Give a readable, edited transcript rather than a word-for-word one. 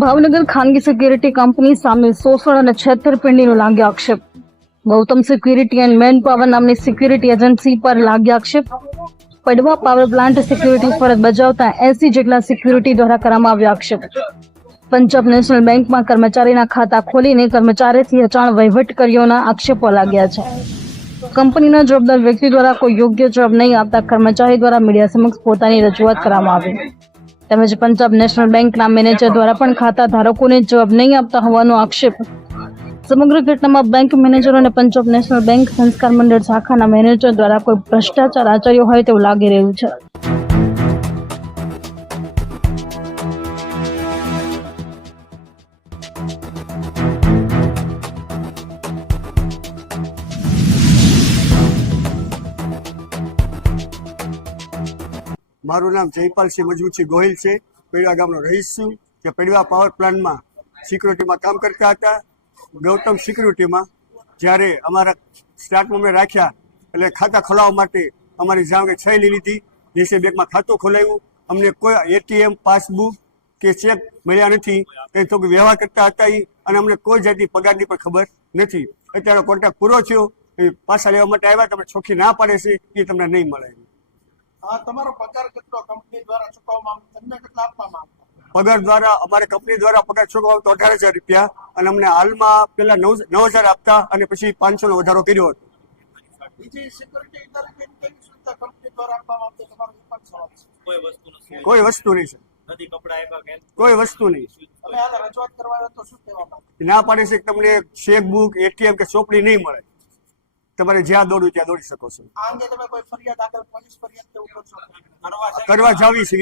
ભાવનગર ખાનગી security company સામે શોષણ અને છેતરપિંડીનો લાગ્યો આક્ષેપ. Gautam security and man power નામની સિક્યુરિટી એજન્સી પર લાગ્યો આક્ષેપ. પડવા પાવર પ્લાન્ટ સિક્યુરિટી ફરજ બજાવતા 80 જેટલા સિક્યુરિટી દ્વારા કરવામાં આવ્યો આક્ષેપ. પંજાબ નેશનલ બેંકમાં કર્મચારીના ખાતા ખોલીને કર્મચારીથી અચાણ વહીવટ કર્યોના આક્ષેપો લાગ્યા છે. કંપનીના જવાબદાર વ્યક્તિ દ્વારા કોઈ યોગ્ય જવાબ નહીં આપતા કર્મચારી દ્વારા મીડિયા સમક્ષ પોતાની રજૂઆત કરવામાં આવી. તેમજ પંજાબ નેશનલ બેંકના મેનેજર દ્વારા પણ ખાતા ધારકોને જવાબ નહીં આપતા હોવાનો આક્ષેપ. સમગ્ર ઘટનામાં બેંક મેનેજરો અને પંજાબ નેશનલ બેંક સંસ્કાર મંડળ શાખાના મેનેજર દ્વારા કોઈ ભ્રષ્ટાચાર આચર્યો હોય તેવું લાગી રહ્યું છે. મારું નામ જયપાલસિંહ મજબૂતસિંહ ગોહિલ છે. પેડવા ગામનો રહીશ છું. કે પેડવા પાવર પ્લાન્ટમાં સિક્યુરિટીમાં કામ કરતા હતા. ગૌતમ સિક્યુરિટીમાં જ્યારે અમારા સ્ટાર્ટમાં મેં રાખ્યા એટલે ખાતા ખોલાવવા માટે અમારી જાણ સહી લીધી. દેશી બેંકમાં ખાતું ખોલાવ્યું. અમને કોઈ એટીએમ પાસબુક કે ચેક મળ્યા નથી. કંઈ તો વ્યવહાર કરતા હતા અને અમને કોઈ જાતની પગારની પણ ખબર નથી. અત્યારે કોન્ટ્રાક્ટ પૂરો થયો, પાછા લેવા માટે આવ્યા. તમે ચોખ્ખી ના પાડે છે એ તમને નહીં મળે. તમારો પગાર કેટલો કંપની દ્વારા ચૂકવવામાં આવે, તમને કેટલા આપવામાં આવે? પગાર દ્વારા અમારે કંપની દ્વારા પગાર ચૂકવવામાં તો 18,000 રૂપિયા અને અમને હાલમાં પેલા 9,000 આપતા અને પછી 500 નો વધારો કર્યો હતો. બીજી સિક્યુરિટી તરીકે કેવી સુવિધા કંપની દ્વારા આપવામાં આવતી તમારો એ પણ સવાલ છે. કોઈ વસ્તુ નહીં સર, કોઈ વસ્તુ નહીં. તમે આ રજૂઆત કરવા આવ્યો તો શું કહેવા માંગો? ના પાડે છે કે તમને ચેકબુક એટીએમ કે ચોપડી નહીં મળે. તમારે જ્યાં દોડવું ત્યાં દોડી શકો છો. આ અંગે તમે કોઈ ફરિયાદ આગળ પોલીસ ફરિયાદ કે એવું કરશો? કરવા જાવી છે.